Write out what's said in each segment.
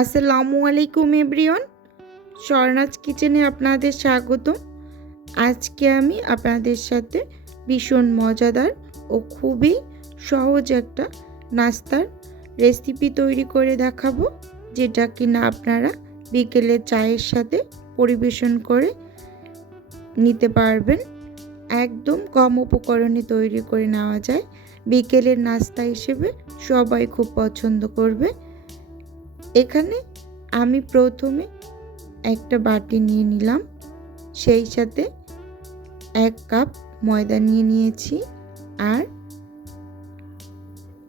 আসসালামু আলাইকুম এভরিওয়ান। স্বর্ণাজ কিচেনে আপনাদের স্বাগত আজকে আমি আপনাদের সাথে ভীষণ মজাদার ও খুবই সহজ একটা নাস্তার রেসিপি তৈরি করে দেখাবো, যেটা কিনা আপনারা বিকেলে চায়ের সাথে পরিবেশন করে নিতে পারবেন। একদম কম উপকরণে তৈরি করে নেওয়া যায়। বিকেলের নাস্তা হিসেবে সবাই খুব পছন্দ করবে। এখানে আমি প্রথমে একটা বাটি নিয়ে নিলাম। সেই সাথে এক কাপ ময়দা নিয়ে নিয়েছি আর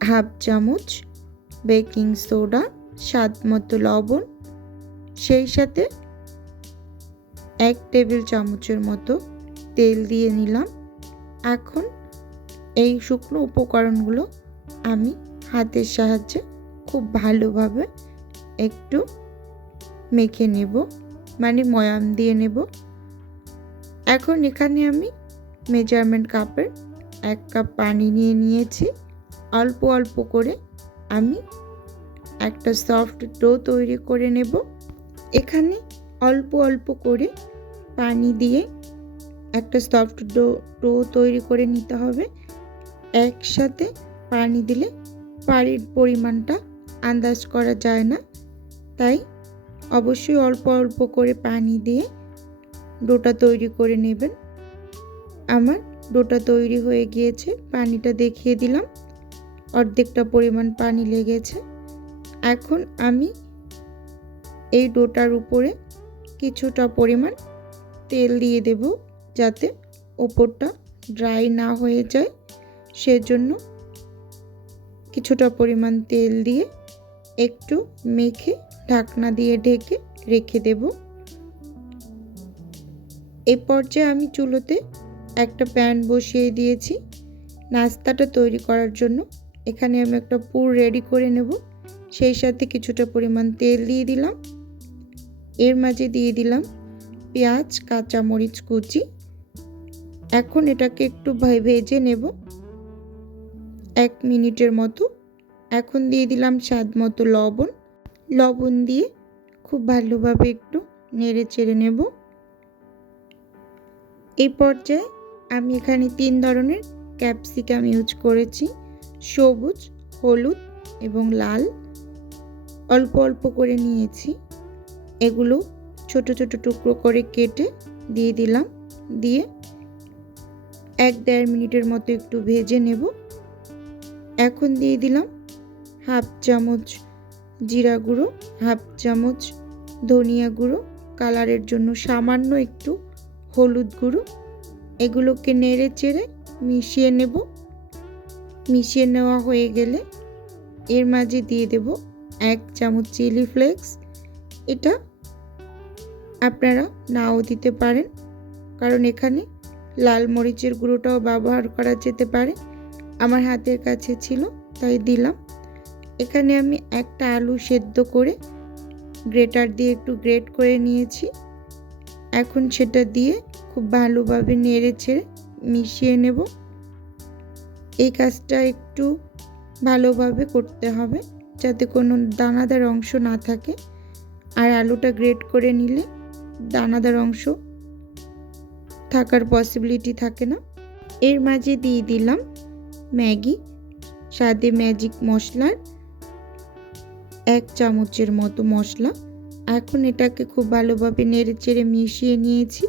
হাফ চামচ বেকিং সোডা, স্বাদ মতো লবণ। সেই সাথে এক টেবিল চামচের মতো তেল দিয়ে নিলাম। এখন এই শুকনো উপকরণগুলো আমি হাতের সাহায্যে খুব ভালোভাবে একটু মেখে নেব মানে ময়াম দিয়ে নেব। এখন এখানে আমি মেজারমেন্ট কাপের এক কাপ পানি নিয়ে নিয়েছি। অল্প অল্প করে আমি একটা সফট ডো তৈরি করে নেব। এখানে অল্প অল্প করে পানি দিয়ে একটা সফট ডো ডো তৈরি করে নিতে হবে। একসাথে পানি দিলে পানির পরিমাণটা আন্দাজ করা যায় না। তাই অবশ্যই অল্প অল্প করে পানি দিয়ে ডোটা তৈরি করে নেবেন। আমার ডোটা তৈরি হয়ে গিয়েছে, পানিটা দেখিয়ে দিলাম। অর্ধেকটা পরিমাণ পানি লেগেছে। এখন আমি এই ডোটার উপরে কিছুটা পরিমাণ তেল দিয়ে দেব যাতে ওপরটা ড্রাই না হয়ে যায়। সেজন্য কিছুটা পরিমাণ তেল দিয়ে একটু মেখে ঢাকনা দিয়ে ঢেকে রেখে দেব। এ পর্যায়ে আমি চুলোতে একটা প্যান বসিয়ে দিয়েছি। নাস্তাটা তৈরি করার জন্য এখানে আমি একটা পুর রেডি করে নেব। সেই সাথে কিছুটা পরিমাণ তেল দিয়ে দিলাম। এর মাঝে দিয়ে দিলাম পেঁয়াজ, কাঁচামরিচ কুচি। এখন এটাকে একটু ভেজে নেব। এক মিনিটের মতো। এখন দিয়ে দিলাম স্বাদ মতো লবণ। লবণ দিয়ে খুব ভালোভাবে একটু নেড়ে চেড়ে নেব। এই পর্যায়ে আমি এখানে তিন ধরনের ক্যাপসিকাম ইউজ করেছি। সবুজ, হলুদ এবং লাল। অল্প অল্প করে নিয়েছি। এগুলো ছোট ছোট টুকরো করে কেটে দিয়ে দিলাম। দিয়ে এক দেড় মিনিটের মতো একটু ভেজে নেব। এখন দিয়ে দিলাম হাফ চামচ জিরা গুঁড়ো, হাফ চামচ ধনিয়া গুঁড়ো, কালারের জন্য সামান্য একটু হলুদ গুঁড়ো। এগুলোকে নেড়ে চেড়ে মিশিয়ে নেব। মিশিয়ে নেওয়া হয়ে গেলে এর মাঝে দিয়ে দেব এক চামচ চিলি ফ্লেক্স। এটা আপনারা নাও দিতে পারেন, কারণ এখানে লাল মরিচের গুঁড়োটাও ব্যবহার করা যেতে পারে। আমার হাতের কাছে ছিল, তাই দিলাম। এখানে আমি একটা আলু সেদ্ধ করে গ্রেটার দিয়ে একটু গ্রেট করে নিয়েছি। এখন সেটা দিয়ে খুব ভালোভাবে নেড়ে ছেড়ে মিশিয়ে নেব। এই কাজটা একটু ভালোভাবে করতে হবে যাতে কোনো দানাদার অংশ না থাকে। আর আলুটা গ্রেট করে নিলে দানাদার অংশ থাকার পসিবিলিটি থাকে না। এর মাঝে দিয়ে দিলাম ম্যাগি, স্বাদে ম্যাজিক মশলার এক চামচের মতো মশলা। এখন এটাকে খুব ভালোভাবে নেড়ে চেড়ে মিশিয়ে নিয়েছি।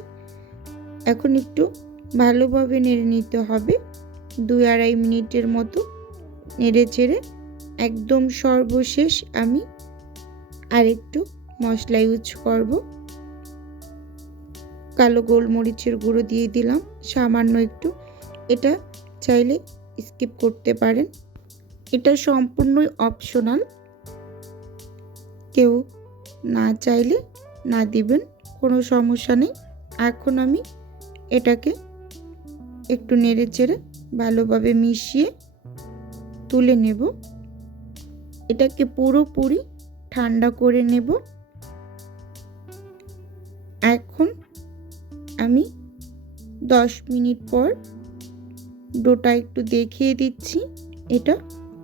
এখন একটু ভালোভাবে নেড়ে নিতে হবে। দুই আড়াই মিনিটের মতো নেড়ে চেড়ে একদম সর্বশেষ আমি আরেকটু মশলা ইউজ করব। কালো গোলমরিচের গুঁড়ো দিয়ে দিলাম। সামান্য একটু। এটা চাইলে স্কিপ করতে পারেন। এটা সম্পূর্ণই অপশনাল। কেউ না চাইলে না দিবেন, কোনো সমস্যা নেই। এখন আমি এটাকে একটু নেড়ে চেড়ে ভালোভাবে মিশিয়ে তুলে নেব। এটাকে পুরোপুরি ঠান্ডা করে নেব। এখন আমি দশ মিনিট পর ডোটা একটু দেখিয়ে দিচ্ছি, এটা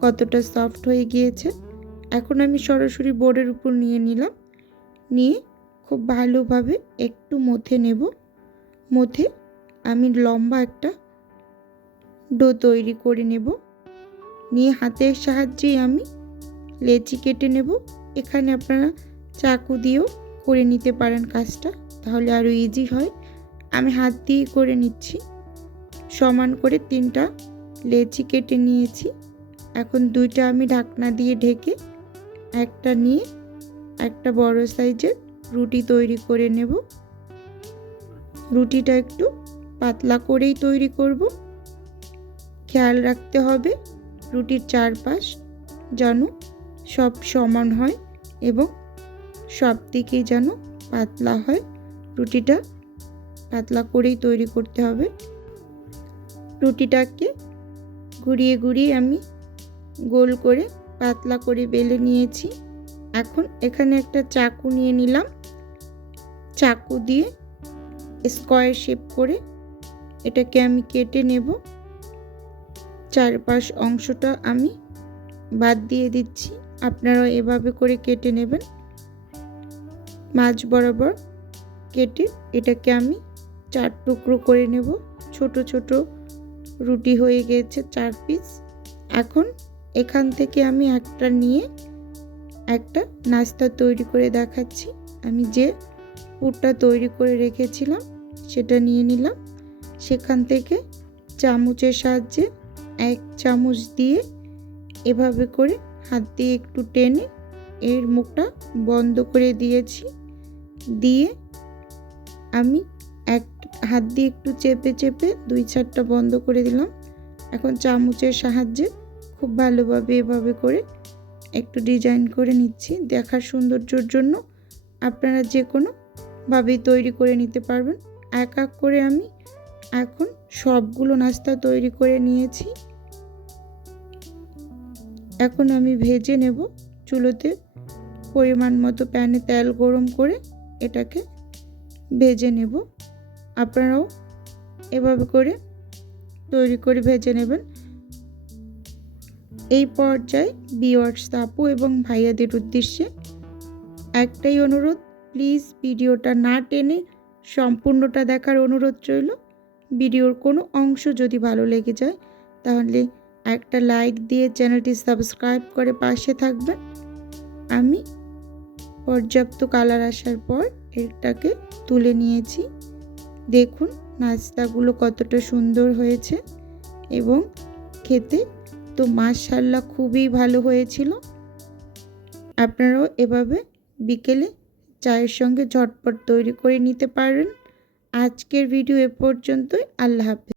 কতটা সফট হয়ে গিয়েছে। এখন আমি সরাসরি বোর্ডের উপর নিয়ে নিলাম। নিয়ে খুব ভালোভাবে একটু মথে নেব। মথে আমি লম্বা একটা ডো তৈরি করে নেব। নিয়ে হাতের সাহায্যেই আমি লেচি কেটে নেব। এখানে আপনারা চাকু দিয়েও করে নিতে পারেন কাজটা, তাহলে আরও ইজি হয়। আমি হাত দিয়ে করে নিচ্ছি। সমান করে তিনটা লেচি কেটে নিয়েছি। এখন দুইটা আমি ঢাকনা দিয়ে ঢেকে একটা নিয়ে একটা বড় সাইজের রুটি তৈরি করে নেব। রুটিটা একটু পাতলা করেই তৈরি করব। খেয়াল রাখতে হবে রুটির চারপাশ যেন সব সমান হয় এবং সব দিকেই যেন পাতলা হয়। রুটিটা পাতলা করেই তৈরি করতে হবে। রুটিটাকে ঘুরিয়ে ঘুরিয়ে আমি গোল করে পাতলা করে বেলে নিয়েছি। এখন এখানে একটা চাকু নিয়ে নিলাম। চাকু দিয়ে স্কোয়ার শেপ করে এটাকে আমি কেটে নেব। চারপাশ অংশটা আমি বাদ দিয়ে দিচ্ছি। আপনারাও এভাবে করে কেটে নেবেন। মাছ বরাবর কেটে এটাকে আমি চার টুকরো করে নেব। ছোট ছোট রুটি হয়ে গেছে চার পিস এখন এখান থেকে আমি একটা নিয়ে একটা নাস্তা তৈরি করে দেখাচ্ছি। আমি যে পুরটা তৈরি করে রেখেছিলাম, সেটা নিয়ে নিলাম। সেখান থেকে চামচের সাহায্যে এক চামচ দিয়ে এভাবে করে হাত দিয়ে একটু টেনে এর মুখটা বন্ধ করে দিয়েছি। দিয়ে আমি এক হাত দিয়ে একটু চেপে চেপে দুই চারটা বন্ধ করে দিলাম। এখন চামচের সাহায্যে খুব ভালোভাবে এভাবে করে একটু ডিজাইন করে নিচ্ছি। দেখার সৌন্দর্যর জন্য আপনারা যে কোনোভাবেই তৈরি করে নিতে পারবেন। এক এক করে আমি এখন সবগুলো নাস্তা তৈরি করে নিয়েছি। এখন আমি ভেজে নেব চুলোতে পরিমাণ মতো প্যানে তেল গরম করে এটাকে ভেজে নেব। আপনারাও এভাবে করে তৈরি করে ভেজে নেবেন। এই পর্যায়ে বিওয়ার্স আপু এবং ভাইয়াদের উদ্দেশ্যে একটাই অনুরোধ প্লিজ ভিডিওটা না টেনে সম্পূর্ণটা দেখার অনুরোধ রইল। ভিডিওর কোনো অংশ যদি ভালো লেগে যায়, তাহলে একটা লাইক দিয়ে চ্যানেলটি সাবস্ক্রাইব করে পাশে থাকবেন। আমি পর্যাপ্ত কালার আসার পর এটাকে তুলে নিয়েছি। দেখুন, নাস্তাগুলো কতটা সুন্দর হয়েছে এবং খেতে তো মাশাল্লাহ খুবই ভালো হয়েছিল। আপনারাও এভাবে বিকেলে চায়ের সঙ্গে ঝটপট তৈরি করে নিতে পারেন। আজকের ভিডিও এ পর্যন্তই, আল্লাহ হাফেজ।